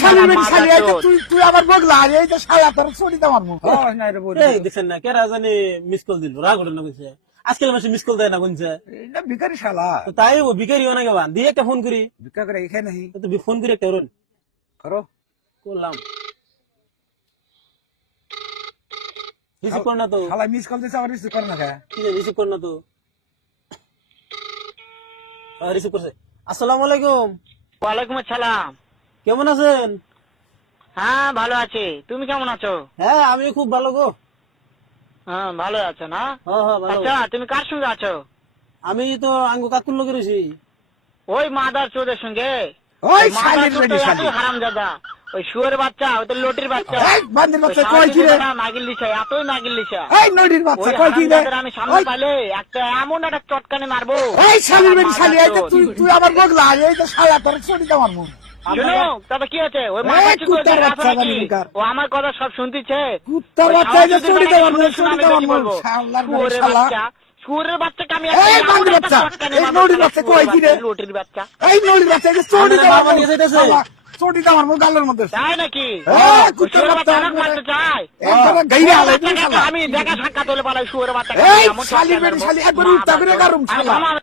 শালির বেটি শালি এই যে তুই আমার বগলা এই যে শালা তোর ছড়িতে মারমু এই দেখছেন না কেরা জানি মিস কল দিল রাগ হলো না কইছে আজকাল মাসে মিস কল দেয় না কইছে এটা ভিখারি শালা তো তাই ও ভিখারিও না কেবা দিয়ে একটা ফোন করি ভিক্ষা করে এখানে নাই তো ফোন করে একটা করুন করো করলাম রিসিভ কর না তো শালা মিস কল দিছে আবার রিসিভ করে না খায় কি রিসিভ কর না তো রিসিভ করছে আসসালামু আলাইকুম ওয়ালাইকুম আসসালাম। কেমন আছেন? হ্যাঁ ভালো আছি, তুমি কেমন আছো? হ্যাঁ আমি খুব ভালো গো। হ্যাঁ ভালো আছো না? হ্যাঁ হ্যাঁ ভালো। আচ্ছা তুমি কার সঙ্গে আছো? আমি তো আঙ্গু কাকুর লগে রইছি। ওই মাদার চোদের সঙ্গে? ওই শালির বেটি শালি হারামজাদা, ওই শুয়োরের বাচ্চা, ওই তো লটির বাচ্চা, এই বান্দির বাচ্চা কই কি রে নাগিল লিছা, এতই নাগিল লিছা। এই নড়ির বাচ্চা ওই কই কি রে হারামজাদার আমি সামনে পাইলে একটা এমন একটা চটকানে মারবো। এই শালির বেটি শালি এই যে তুই আমার বগলা এই যে শালা তোর ছড়িতে মারমু শুনো তবে কি আছে, ওই এই মাদার কুত্তার চোদের বাচ্চা নাকি বান্দির ও আমার কথা সব শুনতিছে। কুত্তার বাচ্চা এই যে ছড়িতে মারমু শালার বেটি শালা শুয়োরের বাচ্চাকে আমি এই বান্দির বাচ্চা এই নড়ির বাচ্চা কই কি রে লটির বাচ্চা। এই নড়ির বাচ্চা এই যে ছড়িতে বাবা মারমু নিয়ে যাইতেছে। ছড়িতে মারমু গালের মধ্যে তাই নাকি? কুত্তার শুয়োরের বাচ্চা বাচ্চা মারতে চায়? একবার গাইরে আলাই বাচ্চাকে শালা আমি দেখা সাক্ষাৎ হলে পালাই শুয়োরের বাচ্চাকে এই এমন শালির চটকানে বেটি মারবো। শালি একবার উঠতা করে গারুম শালা আমার